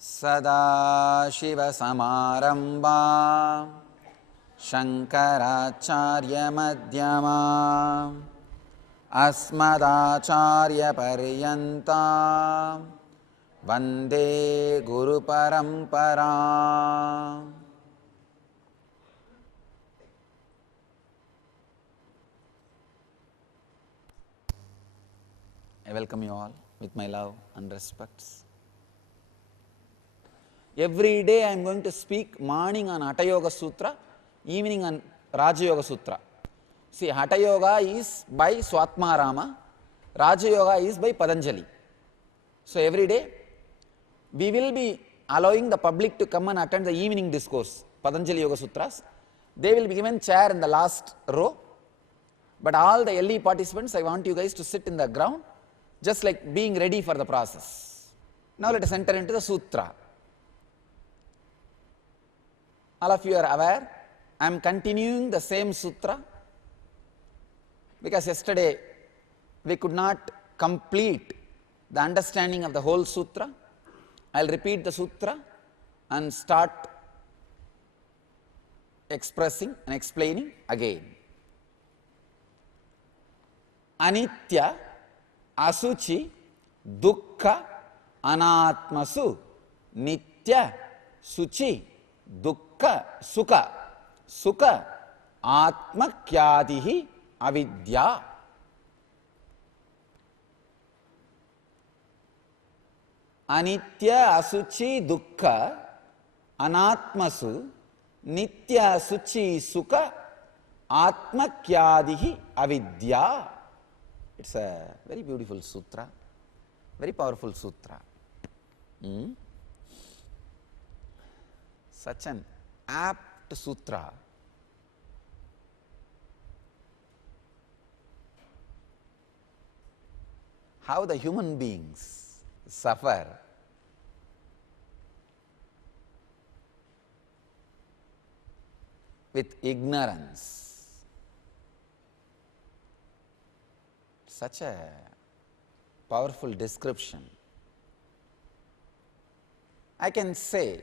Sadashivasamarambha Shankaracharya-madhyama Asmadacharya-paryanta Vande Guru-parampara. I welcome you all with my love and respects. Every day I am going to speak morning on Hatha Yoga Sutra, evening on Raja Yoga Sutra. See, Hatha Yoga is by Swatmarama, Raja Yoga is by Patanjali. So every day we will be allowing the public to come and attend the evening discourse, Patanjali Yoga Sutras. They will be given chair in the last row, but all the LE participants, I want you guys to sit in the ground, just like being ready for the process. Now let us enter into the Sutra. All of you are aware, I am continuing the same Sutra because yesterday we could not complete the understanding of the whole Sutra. I will repeat the Sutra and start expressing and explaining again. Anitya, Asuchi, Dukkha, Anatmasu, Nitya, Suchi, Dukkha, Sukha, Sukha, Atma Kyadihi, Avidya. Anitya, Asuchi, Dukkha, Anatmasu, Nitya, Suchi, Sukha, Atma Kyadihi, Avidya. It's a very beautiful sutra, very powerful sutra. Such an apt sutra. How the human beings suffer with ignorance. Such a powerful description. I can say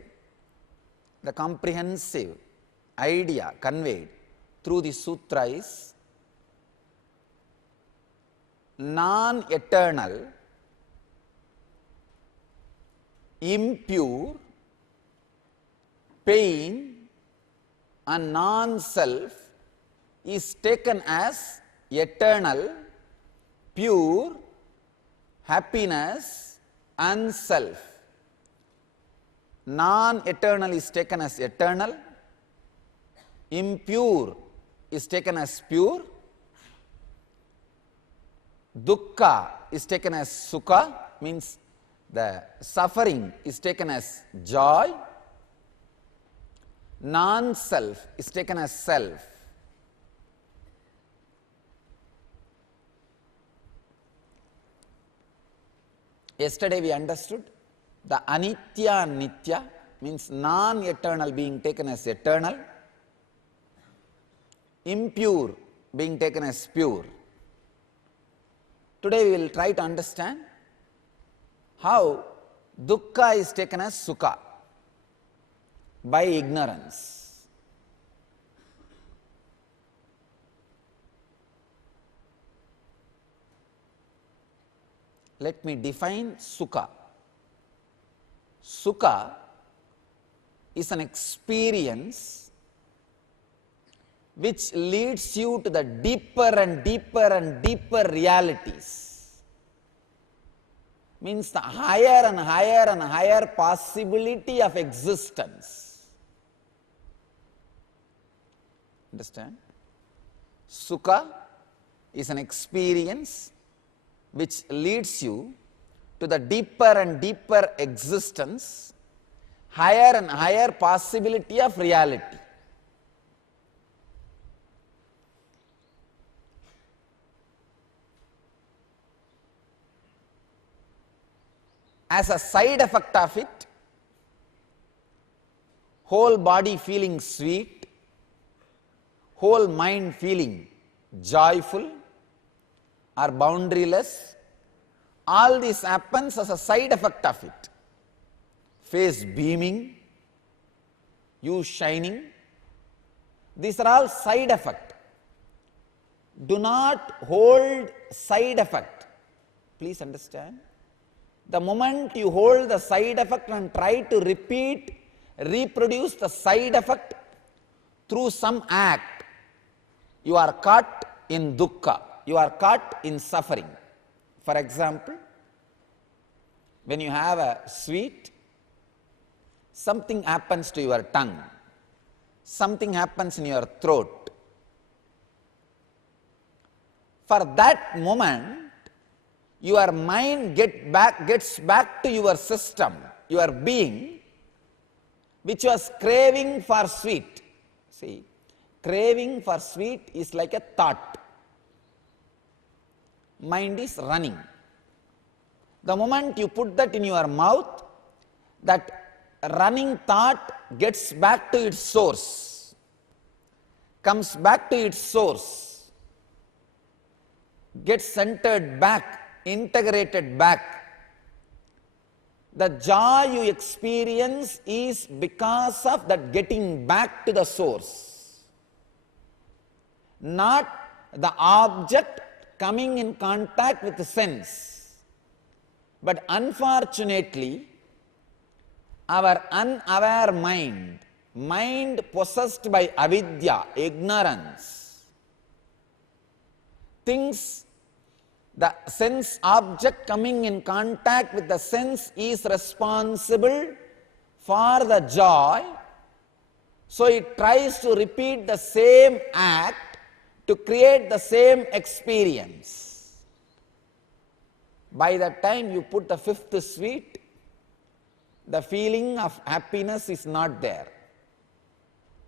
the comprehensive idea conveyed through the sutra is non-eternal, impure, pain and non-self is taken as eternal, pure, happiness and self. Non-eternal is taken as eternal, impure is taken as pure, dukkha is taken as sukha, means the suffering is taken as joy, non-self is taken as self. Yesterday we understood the anitya and nitya, means non-eternal being taken as eternal, impure being taken as pure. Today we will try to understand how dukkha is taken as sukha by ignorance. Let me define sukha. Sukha is an experience which leads you to the deeper and deeper and deeper realities. Means the higher and higher and higher possibility of existence. Understand? Sukha is an experience which leads you to the deeper and deeper existence, higher and higher possibility of reality. As a side effect of it, whole body feeling sweet, whole mind feeling joyful or boundaryless, all this happens as a side effect of it. face beaming, you shining. These are all side effect. Do not hold side effect. Please understand. The moment you hold the side effect and try to reproduce the side effect through some act, you are caught in dukkha, you are caught in suffering. For example, when you have a sweet, something happens to your tongue, something happens in your throat. For that moment, your mind gets back to your system, your being, which was craving for sweet. See, craving for sweet is like a thought. Mind is running. The moment you put that in your mouth, that running thought gets back to its source, comes back to its source, gets centered back, integrated back. The joy you experience is because of that getting back to the source, not the object coming in contact with the sense. But unfortunately, our unaware mind possessed by avidya, ignorance, thinks the sense object coming in contact with the sense is responsible for the joy, so it tries to repeat the same act to create the same experience. By the time you put the fifth sweet, the feeling of happiness is not there.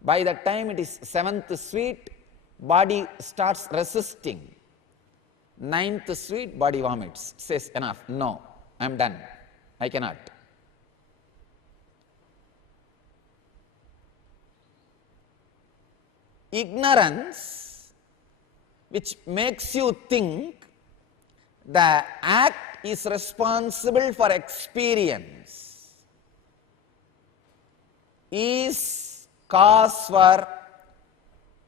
By the time it is seventh sweet, body starts resisting. Ninth sweet, body vomits, says enough, no, I am done, I cannot. Ignorance, which makes you think the act is responsible for experience, is cause for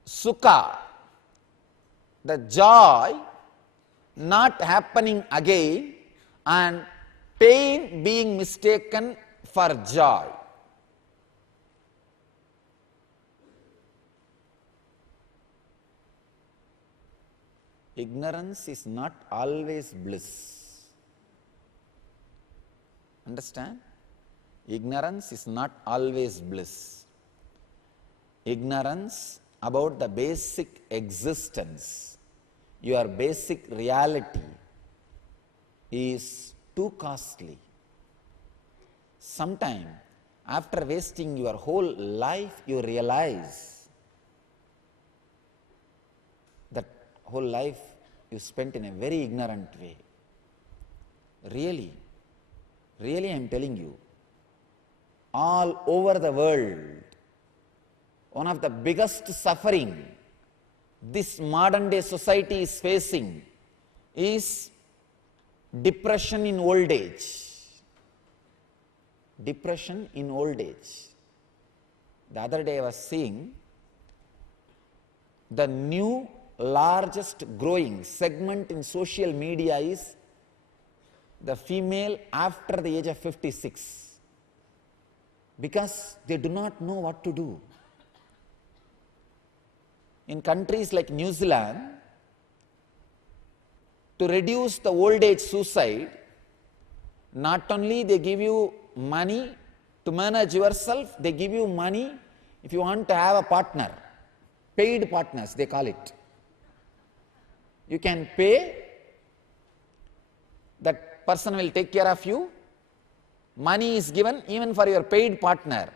sukha, the joy not happening again and pain being mistaken for joy. Ignorance is not always bliss. Understand? Ignorance is not always bliss. Ignorance about the basic existence, your basic reality, is too costly. Sometime, after wasting your whole life, you realize that whole life you spent in a very ignorant way. Really, I am telling you, all over the world, one of the biggest suffering this modern day society is facing is depression in old age. Depression in old age. The other day I was seeing the new largest growing segment in social media is the female after the age of 56, because they do not know what to do. In countries like New Zealand, to reduce the old age suicide, not only they give you money to manage yourself, they give you money if you want to have a partner, paid partners they call it. You can pay, that person will take care of you. Money is given even for your paid partner,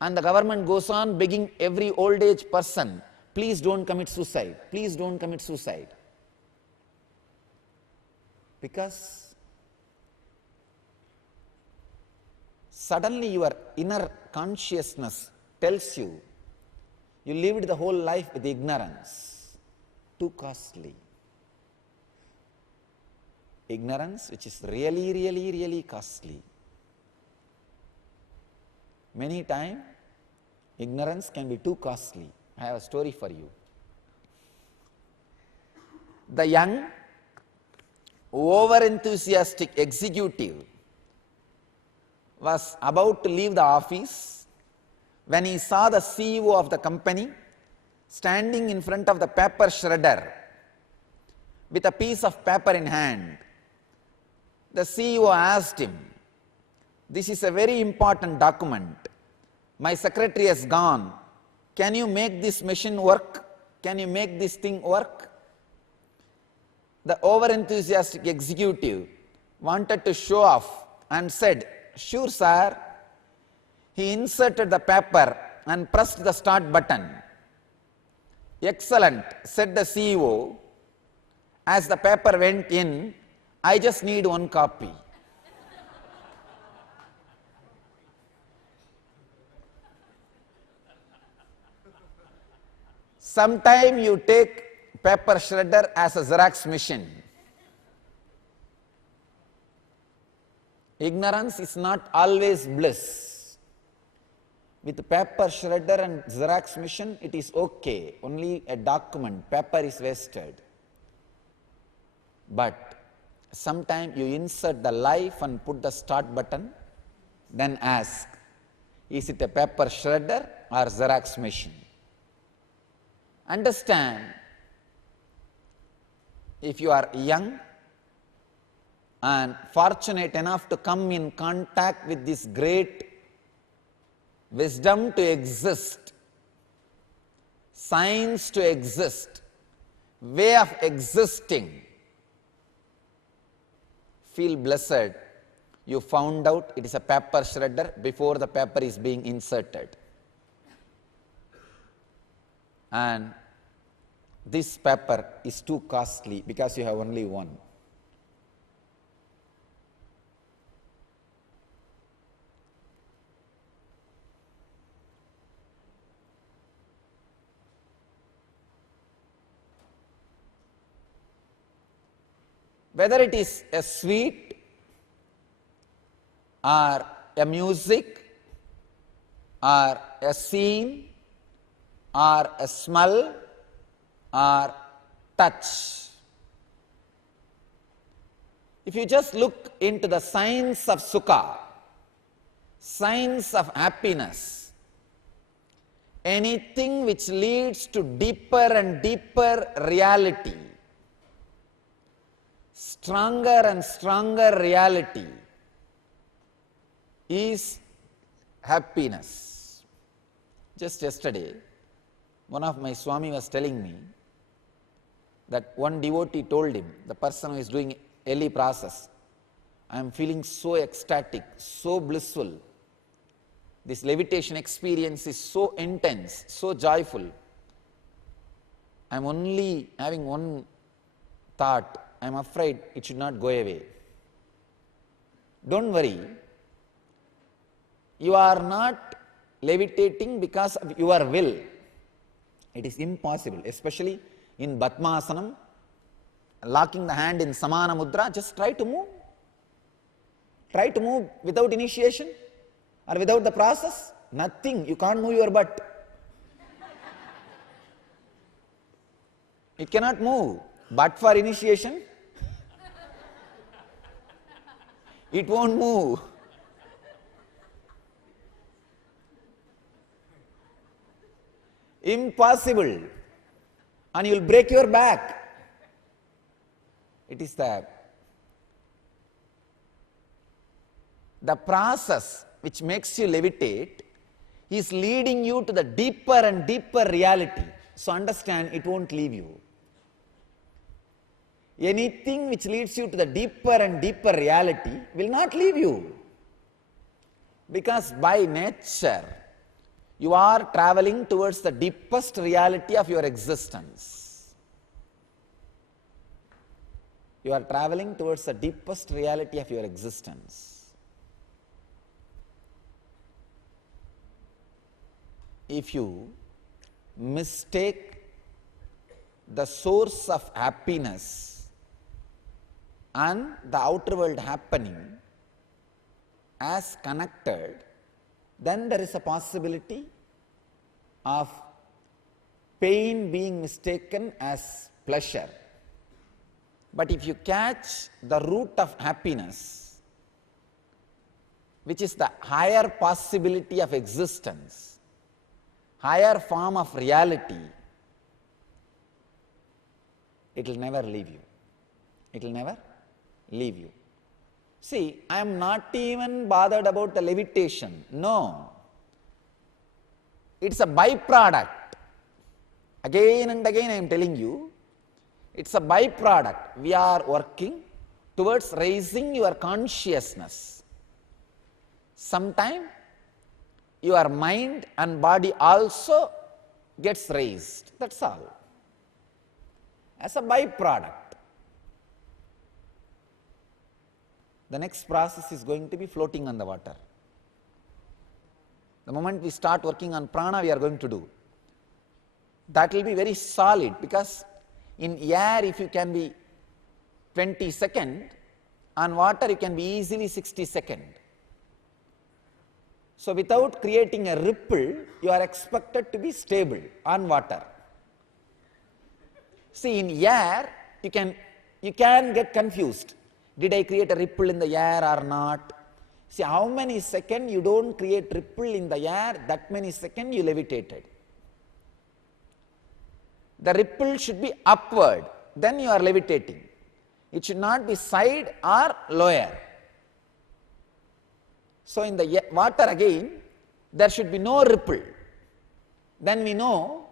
and the government goes on begging every old age person, please don't commit suicide, please don't commit suicide. Because suddenly your inner consciousness tells you, you lived the whole life with ignorance, too costly. Ignorance which is really costly. Many times, ignorance can be too costly. I have a story for you. The young, over-enthusiastic executive was about to leave the office when he saw the CEO of the company standing in front of the paper shredder with a piece of paper in hand. The CEO asked him, "This is a very important document. My secretary has gone. Can you make this machine work? Can you make this thing work?" The over-enthusiastic executive wanted to show off and said, "Sure, sir." He inserted the paper and pressed the start button. "Excellent," said the CEO. As the paper went in, "I just need one copy." Sometime you take paper shredder as a Xerox machine. Ignorance is not always bliss. With paper shredder and Xerox machine, it is okay. Only a document, paper is wasted. But sometime you insert the life and put the start button, then ask, is it a paper shredder or Xerox machine? Understand, if you are young and fortunate enough to come in contact with this great wisdom to exist, science to exist, way of existing, feel blessed. You found out it is a paper shredder before the paper is being inserted. And this paper is too costly because you have only one. Whether it is a sweet or a music or a scene or a smell or touch. If you just look into the science of sukha, science of happiness, anything which leads to deeper and deeper reality, stronger and stronger reality is happiness. Just yesterday, one of my Swami was telling me that one devotee told him, the person who is doing early process, "I am feeling so ecstatic, so blissful. This levitation experience is so intense, so joyful. I am only having one thought, I am afraid it should not go away." Don't worry, you are not levitating because of your will. It is impossible, especially in Padmasanam, locking the hand in Samana Mudra. Just try to move. Try to move without initiation or without the process. Nothing, you can't move your butt. It cannot move. But for initiation, it won't move. Impossible. And you will break your back. It is the process which makes you levitate is leading you to the deeper and deeper reality. So understand, it won't leave you. Anything which leads you to the deeper and deeper reality will not leave you. Because by nature, you are traveling towards the deepest reality of your existence. You are traveling towards the deepest reality of your existence. If you mistake the source of happiness and the outer world happening as connected, then there is a possibility of pain being mistaken as pleasure. But if you catch the root of happiness, which is the higher possibility of existence, higher form of reality, it will never leave you. It will never leave you. See, I am not even bothered about the levitation. No. It's a byproduct. Again and again I am telling you, it's a byproduct. We are working towards raising your consciousness. Sometime your mind and body also gets raised. That's all. As a byproduct. The next process is going to be floating on the water. The moment we start working on prana, we are going to do. That will be very solid, because in air if you can be 20 seconds, on water you can be easily 60 seconds. So without creating a ripple, you are expected to be stable on water. See, in air you can get confused. Did I create a ripple in the air or not? See, how many seconds you don't create ripple in the air, that many seconds you levitated. The ripple should be upward, then you are levitating. It should not be side or lower. So in the water again, there should be no ripple. Then we know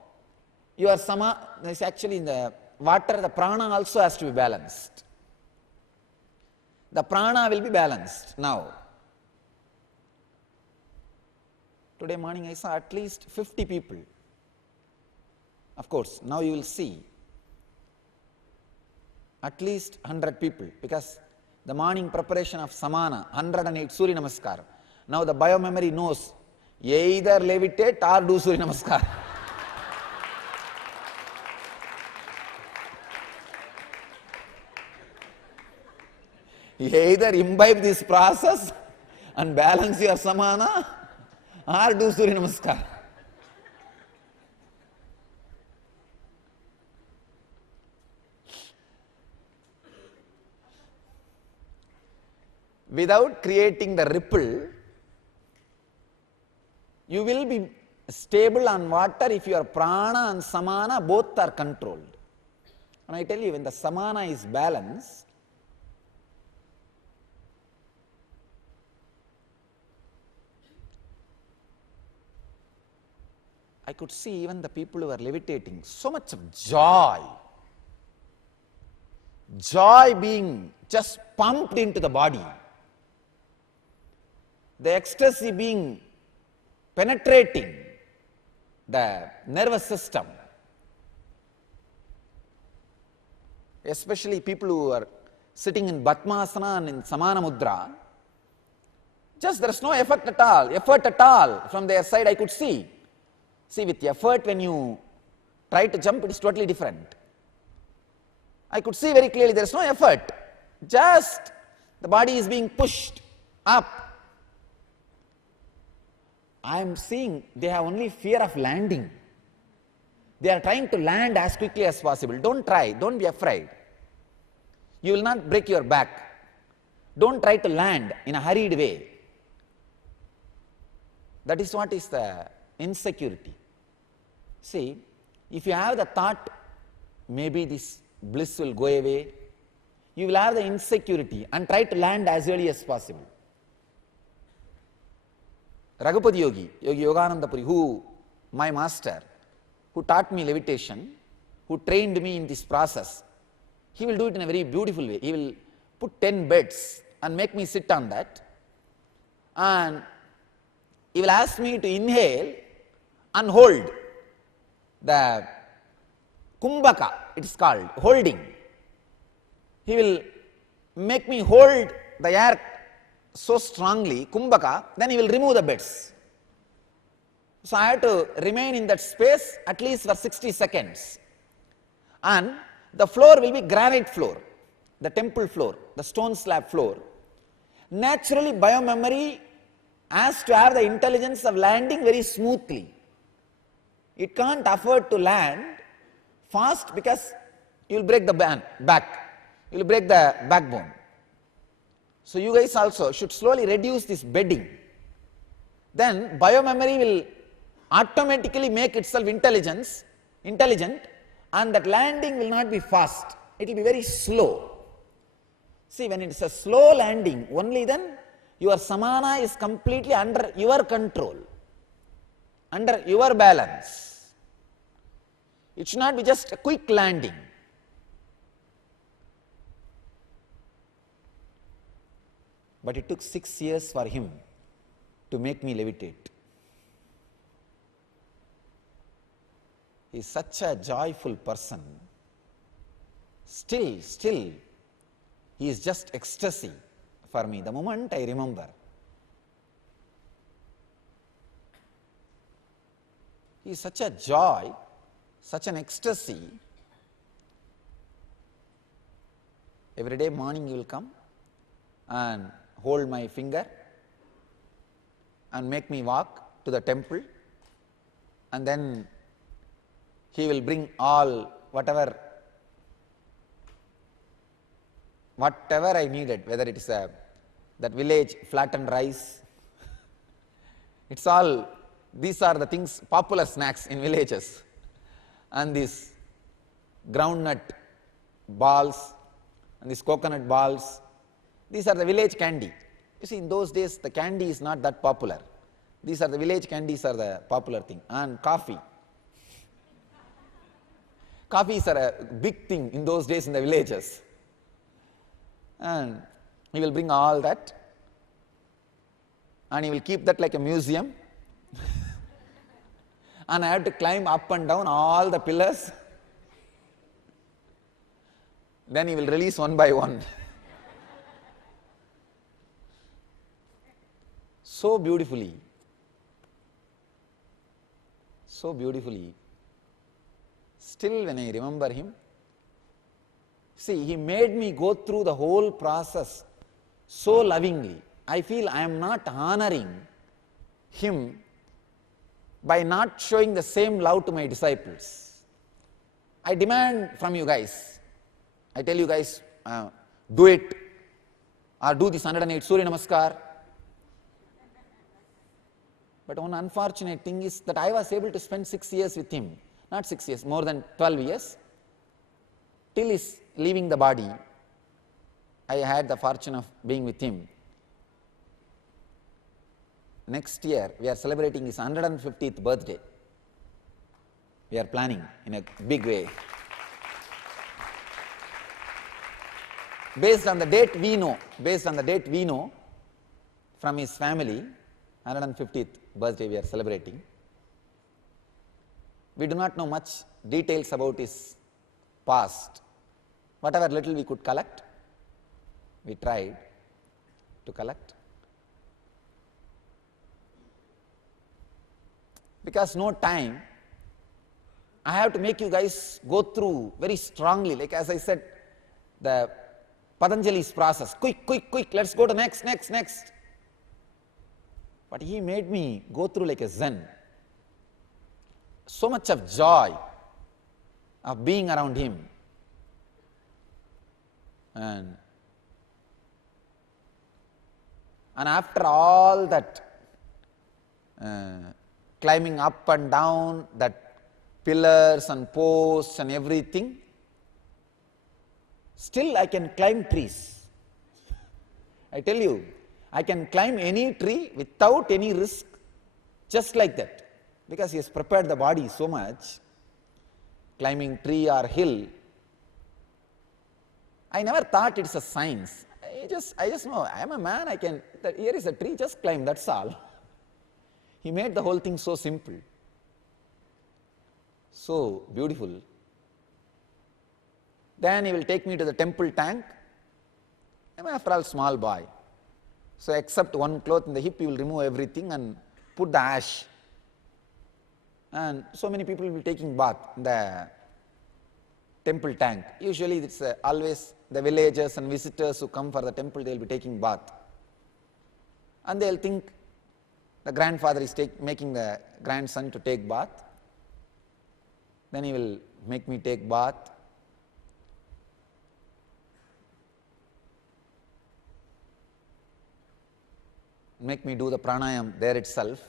your actually in the water, the prana also has to be balanced. The prana will be balanced now. Today morning I saw at least 50 people. Of course, now you will see at least 100 people, because the morning preparation of samana, 108 Surya Namaskar. Now the biomemory knows either levitate or do Surya Namaskar. Either imbibe this process and balance your samana or do Surya Namaskar. Without creating the ripple, you will be stable on water if your prana and samana both are controlled. And I tell you, when the samana is balanced, I could see even the people who are levitating, so much of joy. Joy being just pumped into the body. The ecstasy being penetrating the nervous system. Especially people who are sitting in Padmasana and in Samana Mudra, just there is no effort at all from their side I could see. See, with effort when you try to jump, it is totally different. I could see very clearly there is no effort. Just the body is being pushed up. I am seeing they have only fear of landing. They are trying to land as quickly as possible. Don't try, don't be afraid. You will not break your back. Don't try to land in a hurried way. That is what is the insecurity. See, if you have the thought, maybe this bliss will go away, you will have the insecurity and try to land as early as possible. Raghupati Yogi, Yogi Yogananda Puri, my master, who taught me levitation, who trained me in this process, he will do it in a very beautiful way. He will put 10 beds and make me sit on that, and he will ask me to inhale and hold the kumbhaka, it is called, holding. He will make me hold the air so strongly, kumbhaka, then he will remove the beds. So I have to remain in that space at least for 60 seconds. And the floor will be granite floor, the temple floor, the stone slab floor. Naturally, biomemory has to have the intelligence of landing very smoothly. It can't afford to land fast because you will break the back, you will break the backbone. So you guys also should slowly reduce this bedding. Then biomemory will automatically make itself intelligent, and that landing will not be fast. It will be very slow. See, when it's a slow landing, only then your samana is completely under your control, under your balance. It should not be just a quick landing. But it took 6 years for him to make me levitate. He is such a joyful person. Still, he is just ecstasy for me. The moment I remember, he is such a joy, such an ecstasy. Every day morning he will come and hold my finger and make me walk to the temple, and then he will bring all whatever I needed, whether it is that village flattened rice. It's all, these are the things, popular snacks in villages, and these groundnut balls and these coconut balls. These are the village candy. You see, in those days the candy is not that popular. These are the village candies are the popular thing. And coffee. Coffees are a big thing in those days in the villages. And he will bring all that, and he will keep that like a museum. And I have to climb up and down all the pillars. Then he will release one by one. So beautifully. So beautifully. Still, when I remember him, see, he made me go through the whole process so lovingly. I feel I am not honoring him by not showing the same love to my disciples. I demand from you guys, I tell you guys, do it, or do this 108 Surya Namaskar. But one unfortunate thing is that I was able to spend 6 years with him, not 6 years, more than 12 years, till his leaving the body. I had the fortune of being with him. Next year, we are celebrating his 150th birthday. We are planning in a big way. Based on the date we know from his family, 150th birthday we are celebrating. We do not know much details about his past. Whatever little we could collect, we tried to collect. Because no time, I have to make you guys go through very strongly, like as I said, the Patanjali's process, quick, let's go to next. But he made me go through like a Zen. So much of joy of being around him. And after all that climbing up and down that pillars and posts and everything, still I can climb trees. I tell you, I can climb any tree without any risk, just like that, because he has prepared the body so much. Climbing tree or hill, I never thought it's a science. I just know, I am a man, here is a tree, just climb, that's all. He made the whole thing so simple, so beautiful. Then he will take me to the temple tank. I am after all small boy. So except one cloth in the hip, he will remove everything and put the ash. And so many people will be taking bath in the temple tank. Usually it's always the villagers and visitors who come for the temple, they will be taking bath. And they will think The grandfather is making the grandson to take bath. Then he will make me take bath. Make me do the pranayam there itself.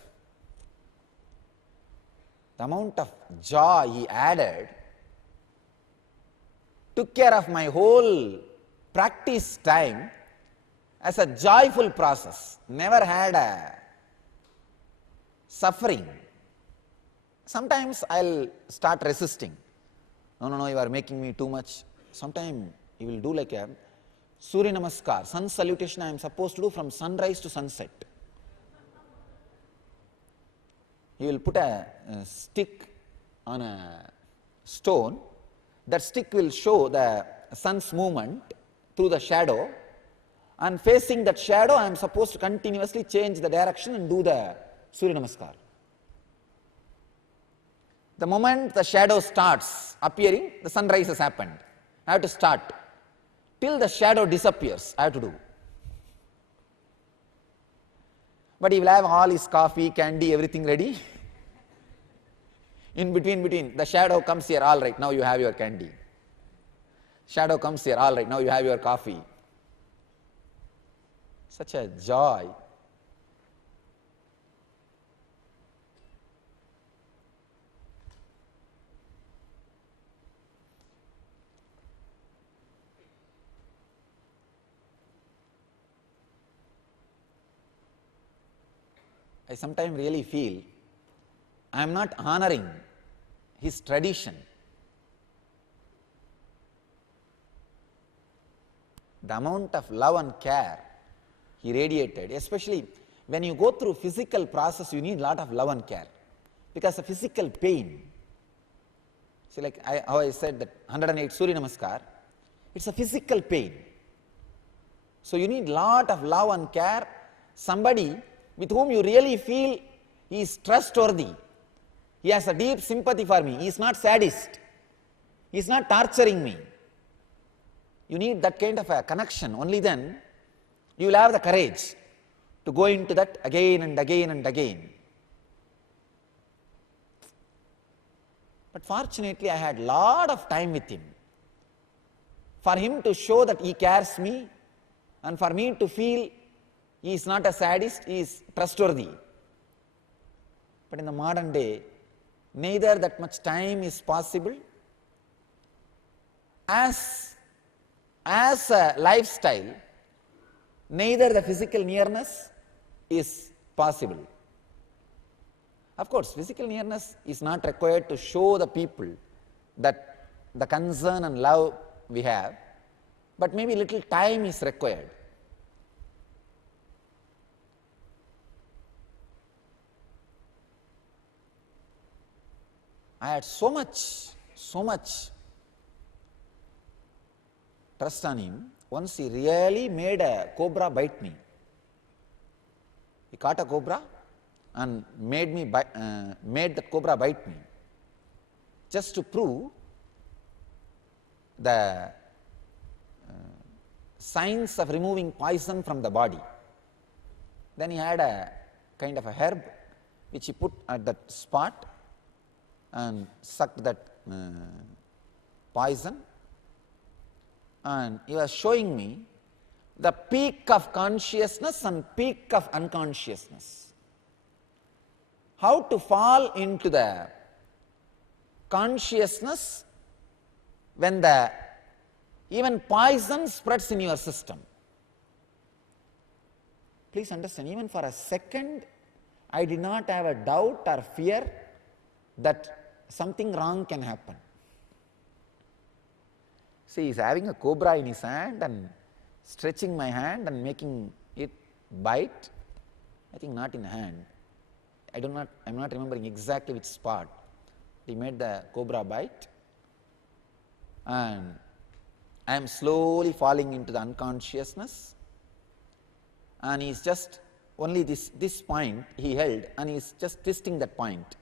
The amount of joy he added took care of my whole practice time as a joyful process. Never had a suffering. Sometimes I'll start resisting. No, you are making me too much. Sometimes he will do like a Surya Namaskar, sun salutation I am supposed to do from sunrise to sunset. He will put a stick on a stone. That stick will show the sun's movement through the shadow, and facing that shadow I am supposed to continuously change the direction and do the Surya Namaskar. The moment the shadow starts appearing, the sunrise has happened. I have to start. Till the shadow disappears, I have to do. But he will have all his coffee, candy, everything ready. In between, the shadow comes here, all right, now you have your candy. Shadow comes here, all right, now you have your coffee. Such a joy. I sometimes really feel I am not honoring his tradition. The amount of love and care he radiated, especially when you go through physical process, you need a lot of love and care, because the physical pain. See, like how I said that 108 Surya Namaskar, it's a physical pain. So you need lot of love and care, somebody with whom you really feel he is trustworthy. He has a deep sympathy for me. He is not sadist. He is not torturing me. You need that kind of a connection. Only then you will have the courage to go into that again and again and again. But fortunately, I had lot of time with him. For him to show that he cares me, and for me to feel he is not a sadist, he is trustworthy. But in the modern day, neither that much time is possible. As a lifestyle, neither the physical nearness is possible. Of course, physical nearness is not required to show the people that the concern and love we have, but maybe little time is required. I had so much trust on him. Once he really made a cobra bite me. He caught a cobra and made the cobra bite me, just to prove the signs of removing poison from the body. Then he had a kind of a herb which he put at that spot and sucked that poison, and he was showing me the peak of consciousness and peak of unconsciousness. How to fall into the consciousness when the even poison spreads in your system. Please understand, even for a second, I did not have a doubt or fear that something wrong can happen. See, he is having a cobra in his hand and stretching my hand and making it bite. I think not in the hand. I am not remembering exactly which spot. He made the cobra bite, and I am slowly falling into the unconsciousness, and he is just only this point he held, and he is just twisting that point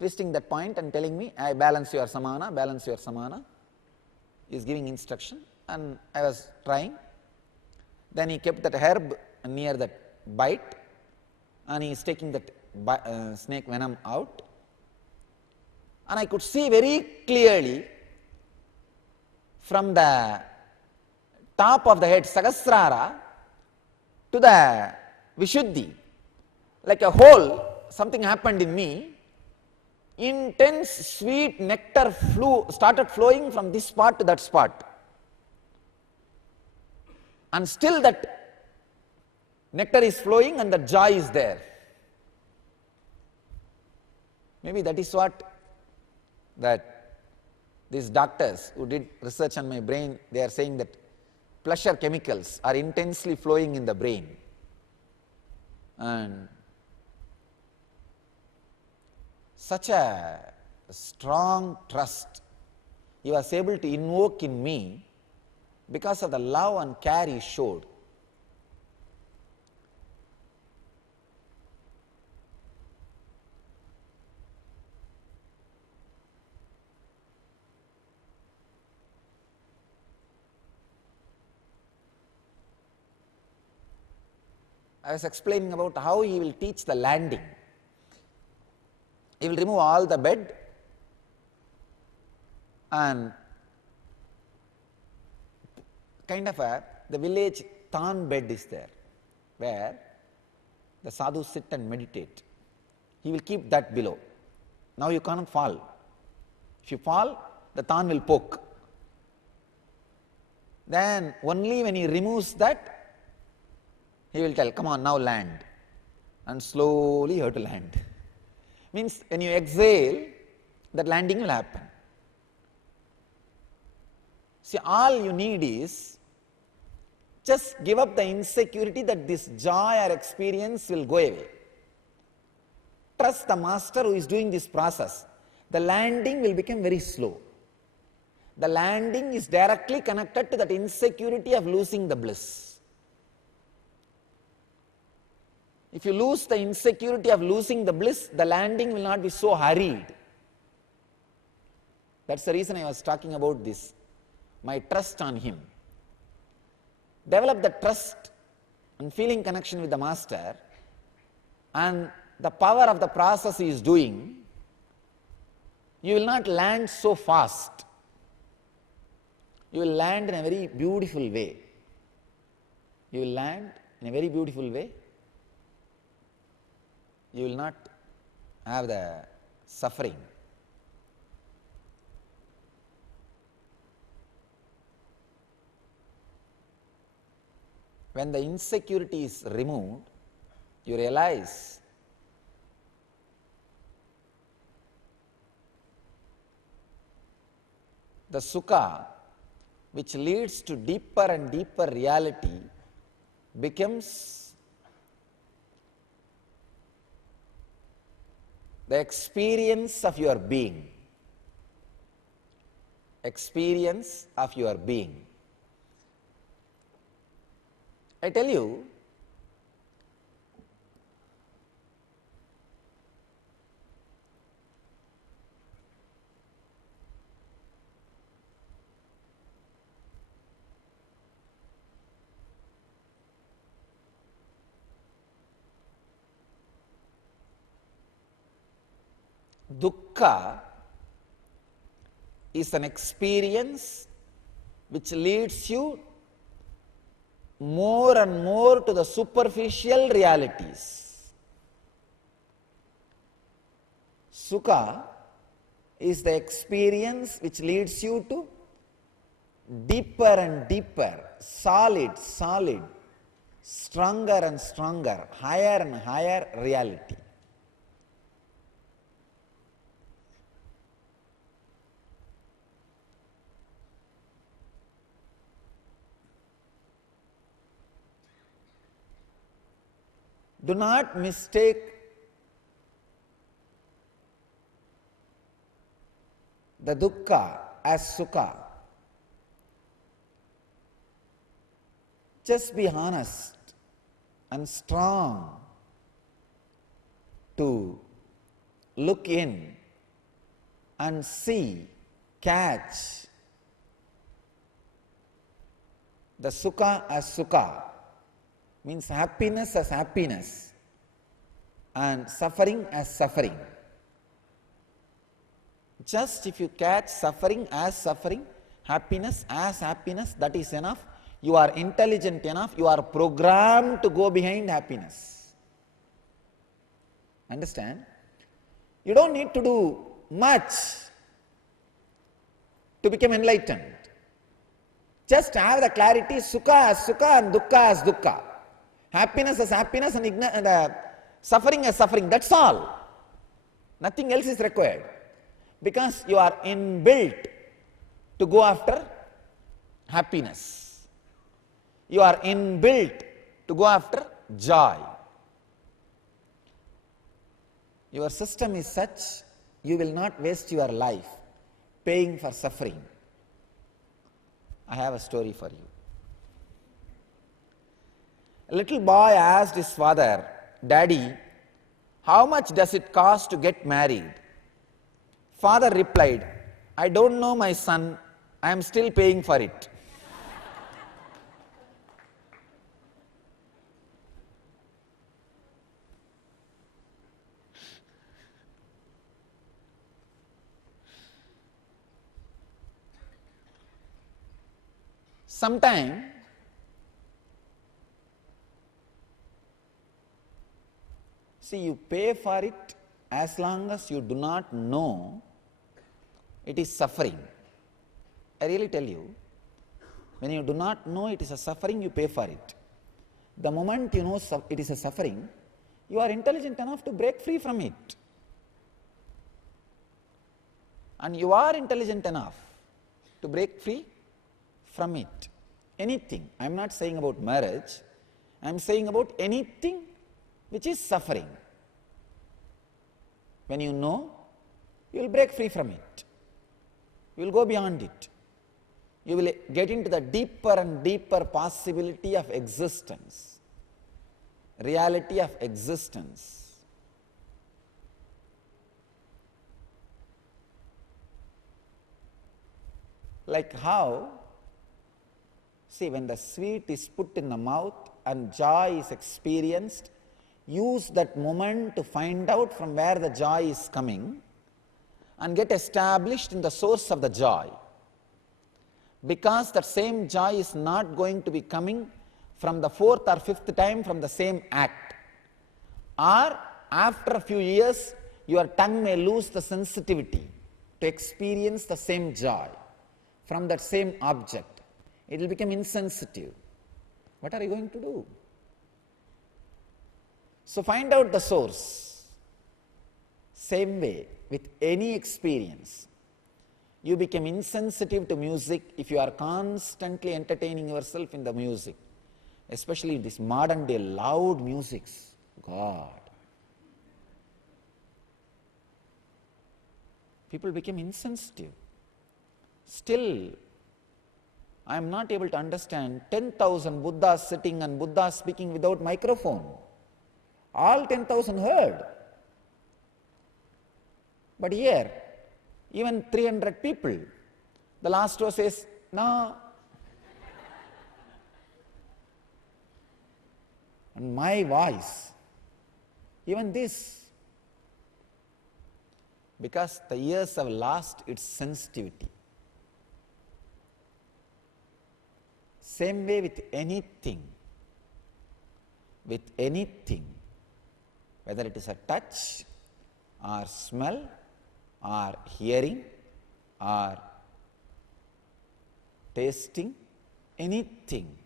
and telling me, I balance your samana, balance your samana. He is giving instruction, and I was trying. Then he kept that herb near that bite, and he is taking that snake venom out, and I could see very clearly from the top of the head, Sahasrara, to the Vishuddhi, like a hole, something happened in me. Intense sweet nectar started flowing from this spot to that spot, and still that nectar is flowing and the joy is there. Maybe that is what that these doctors who did research on my brain, they are saying that pleasure chemicals are intensely flowing in the brain, and such a strong trust he was able to invoke in me because of the love and care he showed. I was explaining about how he will teach the landing. He will remove all the bed and kind of the village tan bed is there, where the sadhus sit and meditate. He will keep that below. Now you cannot fall. If you fall, the tan will poke. Then only when he removes that, he will tell, come on, now land. And slowly you have to land. Means when you exhale, that landing will happen. See, all you need is just give up the insecurity that this joy or experience will go away. Trust the master who is doing this process. The landing will become very slow. The landing is directly connected to that insecurity of losing the bliss. If you lose the insecurity of losing the bliss, the landing will not be so hurried. That's the reason I was talking about this, my trust on him. Develop the trust and feeling connection with the master, and the power of the process he is doing, you will not land so fast. You will land in a very beautiful way. You will land in a very beautiful way. You will not have the suffering. When the insecurity is removed, you realize the sukha, which leads to deeper and deeper reality, becomes the experience of your being. Experience of your being. I tell you, dukkha is an experience which leads you more and more to the superficial realities. Sukha is the experience which leads you to deeper and deeper, solid, stronger and stronger, higher and higher reality. Do not mistake the dukkha as sukha. Just be honest and strong to look in and see, catch the sukha as sukha. Means happiness as happiness. and suffering as suffering. Just if you catch suffering as suffering, happiness as happiness, that is enough. You are intelligent enough, you are programmed to go behind happiness. Understand? You don't need to do much to become enlightened. Just have the clarity, sukha as sukha and dukkha as dukkha. Happiness as happiness and suffering as suffering, that's all. Nothing else is required. Because you are inbuilt to go after happiness. You are inbuilt to go after joy. Your system is such, you will not waste your life paying for suffering. I have a story for you. A little boy asked his father, "Daddy, how much does it cost to get married?" Father replied, "I don't know, my son, I am still paying for it." Sometime you pay for it as long as you do not know, it is suffering. I really tell you, when you do not know it is a suffering, you pay for it. The moment you know it is a suffering, you are intelligent enough to break free from it. And you are intelligent enough to break free from it. Anything. I am not saying about marriage, I am saying about anything which is suffering. When you know, you will break free from it. You will go beyond it. You will get into the deeper and deeper possibility of existence, reality of existence. Like how, see, when the sweet is put in the mouth and joy is experienced, use that moment to find out from where the joy is coming and get established in the source of the joy. Because that same joy is not going to be coming from the fourth or fifth time from the same act. Or after a few years, your tongue may lose the sensitivity to experience the same joy from that same object. It will become insensitive. What are you going to do? So find out the source. Same way with any experience. You become insensitive to music if you are constantly entertaining yourself in the music, especially this modern day loud musics. God. People become insensitive. Still, I am not able to understand 10,000 Buddhas sitting and Buddhas speaking without microphone. All 10,000 heard. But here, even 300 people, the last row says, "No." And my voice, even this, because the ears have lost its sensitivity. Same way with anything, whether it is a touch or smell or hearing or tasting, anything.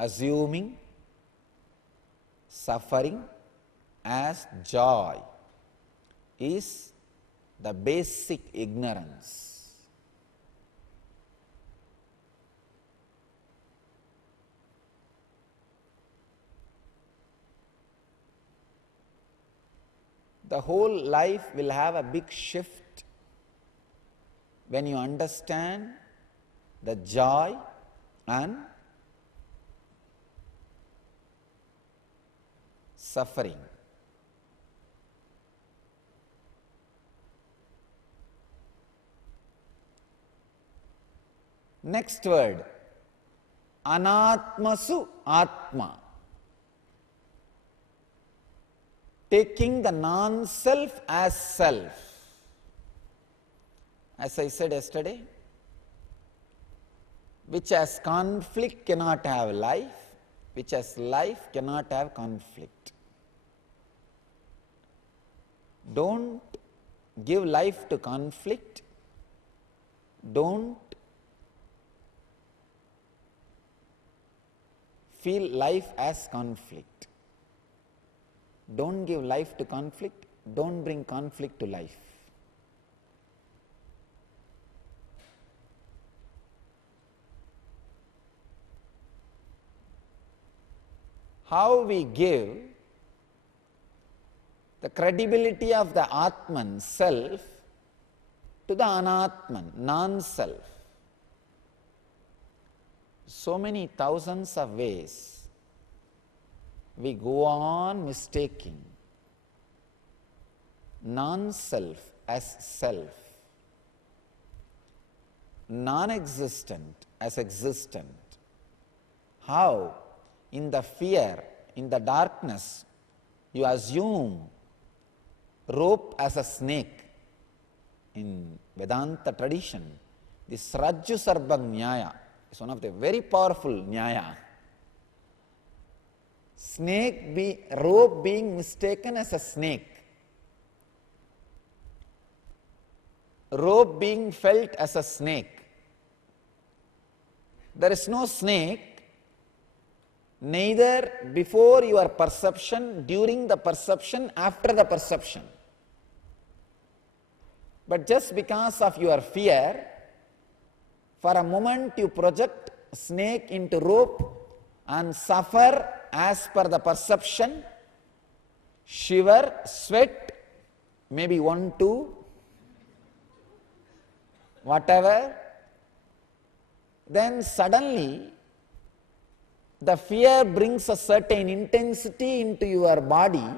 Assuming suffering as joy is the basic ignorance. The whole life will have a big shift when you understand the joy and suffering. Next word, anatmasu atma. Taking the non-self as self. As I said yesterday, which has conflict cannot have life, which has life cannot have conflict. Don't give life to conflict. Don't feel life as conflict. Don't give life to conflict. Don't bring conflict to life. How we give the credibility of the Atman, self, to the Anatman, non-self. So many thousands of ways we go on mistaking non-self as self, non-existent as existent. How? In the fear, in the darkness, you assume rope as a snake. In Vedanta tradition, this Rajju Sarbha Nyaya is one of the very powerful Nyaya. Rope being mistaken as a snake. Rope being felt as a snake. There is no snake, neither before your perception, during the perception, after the perception. But just because of your fear, for a moment you project snake into rope and suffer as per the perception, shiver, sweat, maybe 1, 2, whatever. Then suddenly the fear brings a certain intensity into your body.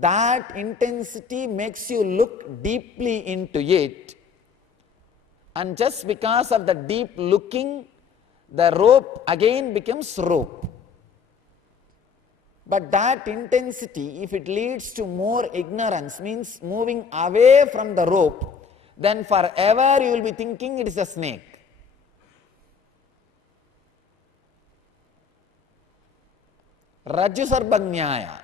That intensity makes you look deeply into it, and just because of the deep looking, the rope again becomes rope. But that intensity, if it leads to more ignorance, means moving away from the rope, then forever you will be thinking it is a snake. Rajju Sarbha Nyaya.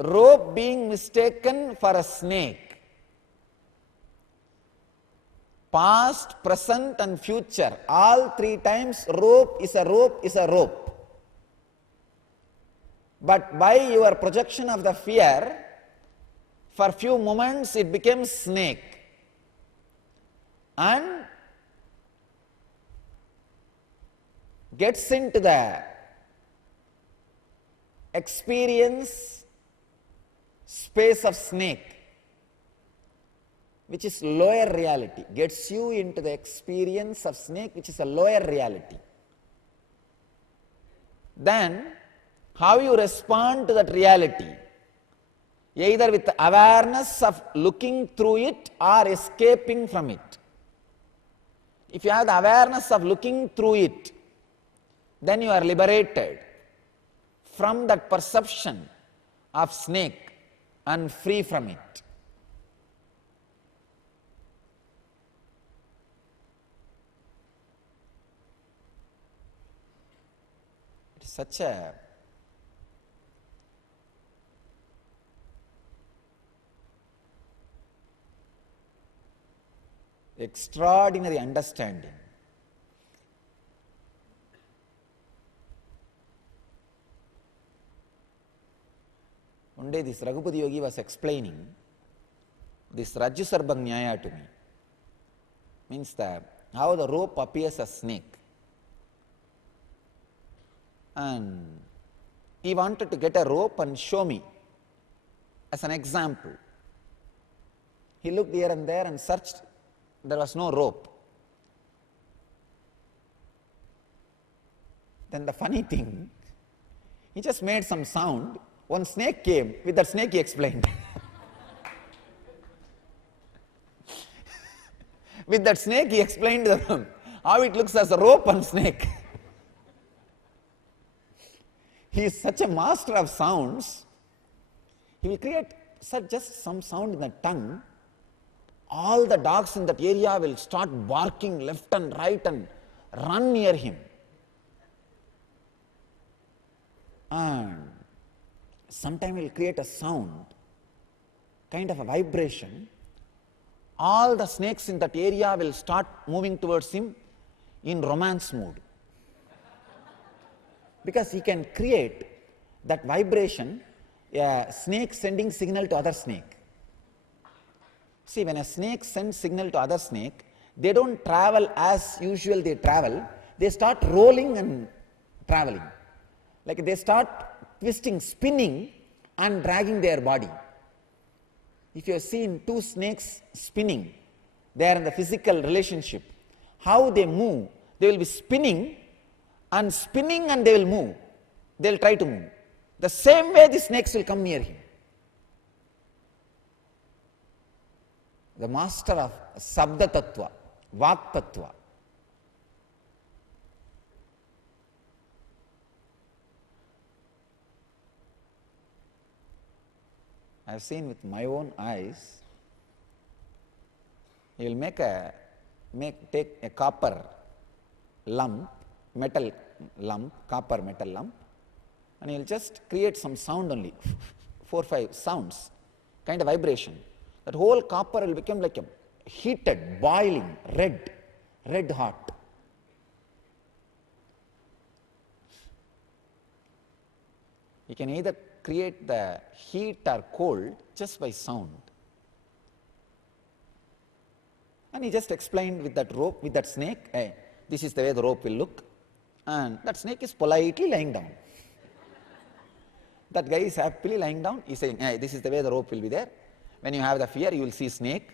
Rope being mistaken for a snake. Past, present and future, all three times rope is a rope is a rope. But by your projection of the fear, for few moments it becomes snake. And gets into the experience space of snake, which is lower reality, gets you into the experience of snake, which is a lower reality. Then, how you respond to that reality? Either with awareness of looking through it or escaping from it. If you have the awareness of looking through it, then you are liberated from that perception of snake and free from it. It is such a extraordinary understanding. One day this Raghupati Yogi was explaining this Rajju Sarbha Nyaya to me. Means that how the rope appears as snake. And he wanted to get a rope and show me as an example. He looked here and there and searched. There was no rope. Then the funny thing, he just made some sound. One snake came. With that snake he explained. With that snake, he explained them how it looks as a rope and snake. He is such a master of sounds. He will create just some sound in the tongue. All the dogs in that area will start barking left and right and run near him. And sometime he will create a sound, kind of a vibration. All the snakes in that area will start moving towards him in romance mood. Because he can create that vibration, a snake sending signal to other snake. See, when a snake sends signal to other snake, they don't travel as usual they travel. They start rolling and traveling. Like they start twisting, spinning and dragging their body. If you have seen two snakes spinning, they are in the physical relationship. How they move, they will be spinning and they will move. They will try to move. The same way the snakes will come near him. The master of Sabda Tattva, Vak Tattva. I have seen with my own eyes, he will take a copper lump, metal lump, copper metal lump, and he will just create some sound only, 4 or 5 sounds, kind of vibration. That whole copper will become like a heated, boiling, red hot. You can either create the heat or cold just by sound. And he just explained with that rope, with that snake, hey, this is the way the rope will look. And that snake is politely lying down. That guy is happily lying down. He is saying, hey, this is the way the rope will be there. When you have the fear, you will see snake.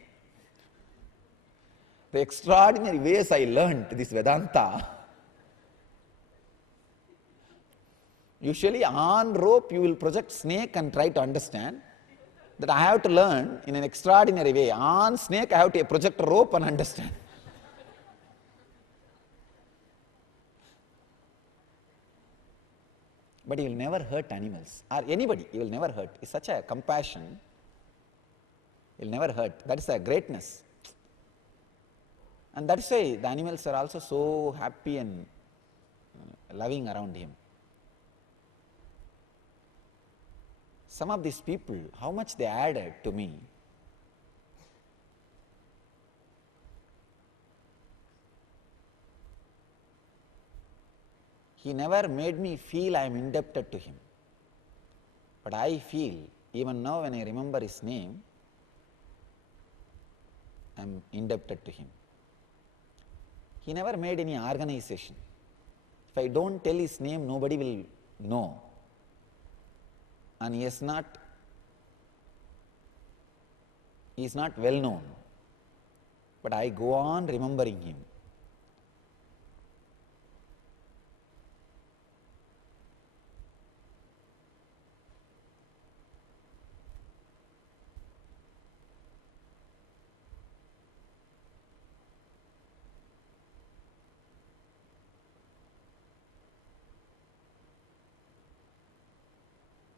The extraordinary ways I learned this Vedanta. Usually on rope you will project snake and try to understand. That I have to learn in an extraordinary way. On snake I have to project rope and understand. But he will never hurt animals or anybody. He will never hurt. It's such a compassion. He will never hurt. That is a greatness. And that is why the animals are also so happy and loving around him. Some of these people, how much they added to me. He never made me feel I am indebted to him. But I feel, even now when I remember his name, I am indebted to him. He never made any organization. If I don't tell his name, nobody will know. And he is not well known. But I go on remembering him.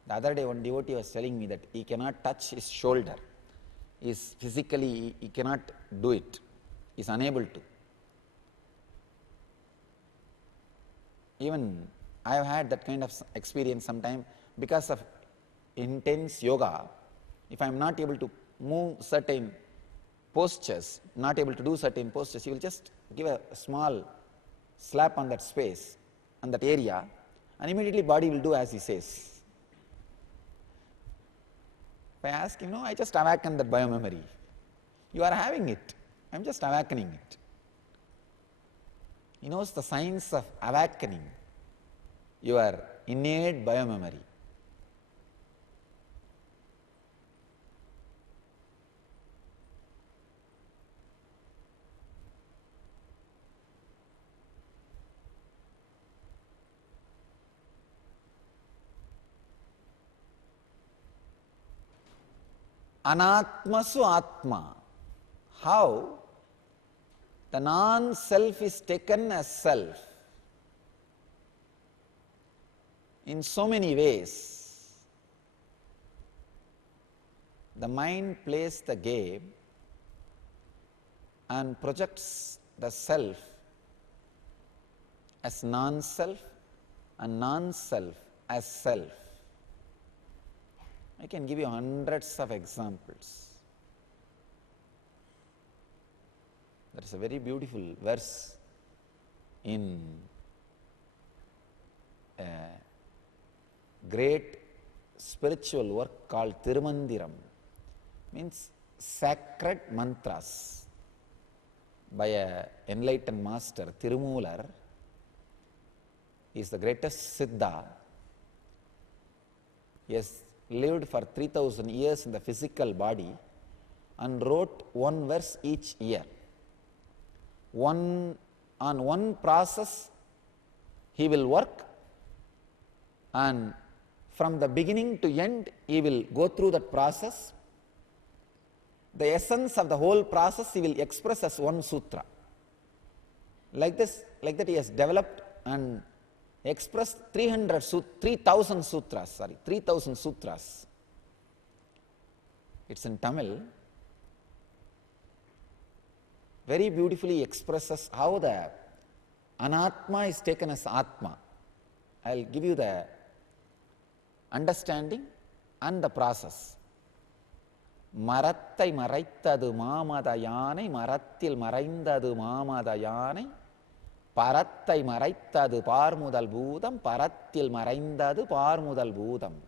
The other day one devotee was telling me that he cannot touch his shoulder. He cannot do it. He is unable to. Even I have had that kind of experience sometime because of intense yoga. If I am not able to move certain postures, not able to do certain postures, he will just give a small slap on that space, on that area, and immediately body will do as he says. If I ask him, no, I just awaken that biomemory. You are having it. I am just awakening it. He knows the science of awakening your innate biomemory. Anatmasu Atma. How The non-self is taken as self in so many ways. The mind plays the game and projects the self as non-self and non-self as self. I can give you hundreds of examples. There is a very beautiful verse in a great spiritual work called Tirumandiram, means sacred mantras, by a enlightened master, Tirumular. He is the greatest Siddha. He has lived for 3000 years in the physical body and wrote one verse each year. On one process he will work, and from the beginning to end he will go through that process. The essence of the whole process he will express as one sutra. Like that he has developed and expressed 3,000 sutras. It's in Tamil. Very beautifully expresses how the anatma is taken as atma. I will give you the understanding and the process. மரத்தை மறைத்தது மாமத யானை, மரத்தில் மறைந்தது மாமத யானை, பரத்தை மறைத்தது பார்முதல் பூதம், பரத்தில் மறைந்தது பார்முதல் பூதம்,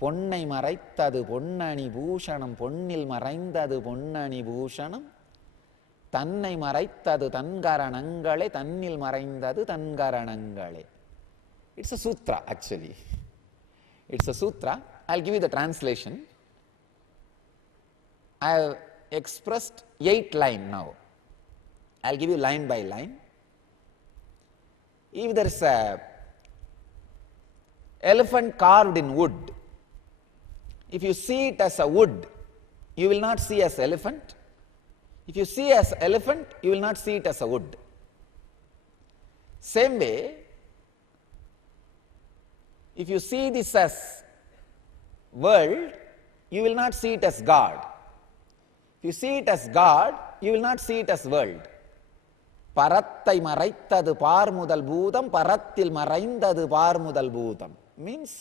பொன்னை மறைத்தது பொன்னணி பூஷணம், பொன்னில் மறைந்தது பொன்னணி பூஷணம், தன்னை மறைத்தது தன்கரணங்களே, தன்னில் மறைந்தது தன்கரணங்களே. It's a sutra actually. It's a sutra. I'll give you the translation. I have expressed 8 lines now. I'll give you line by line. If there is a elephant carved in wood, if you see it as a wood, you will not see as elephant. If you see as elephant, you will not see it as a wood. Same way, if you see this as world, you will not see it as God. If you see it as God, you will not see it as world. பரத்தை மறைத்தது பார்முதல் பூதம், பரத்தில் மறைந்தது பார்முதல் பூதம் means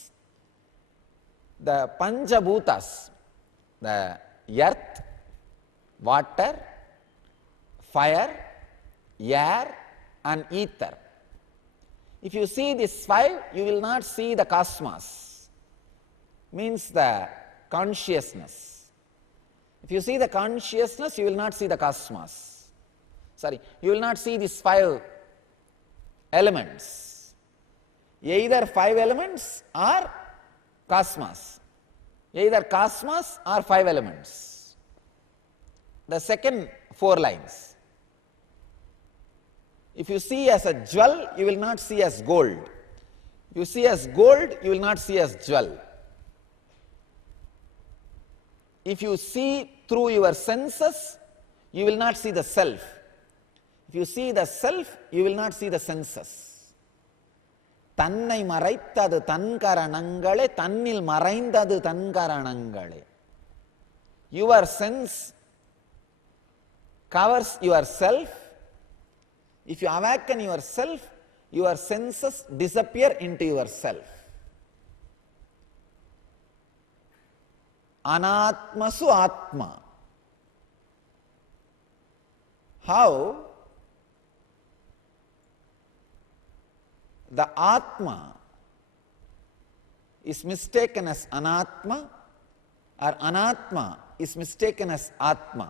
the Panchabhutas, the earth, water, fire, air and ether. If you see these 5, you will not see the cosmos, means the consciousness. If you see the consciousness, you will not see the cosmos. You will not see these 5 elements. Either 5 elements or cosmos. Either cosmos or 5 elements. The second 4 lines. If you see as a jewel, you will not see as gold. If you see as gold, you will not see as jewel. If you see through your senses, you will not see the self. If you see the self, you will not see the senses. Tannai maraitadu tankaranangale, tannil maraindadu tankaranangale. Your sense covers yourself. If you awaken yourself, your senses disappear into yourself. Anatmasu atma. How the atma is mistaken as anatma or anatma is mistaken as atma.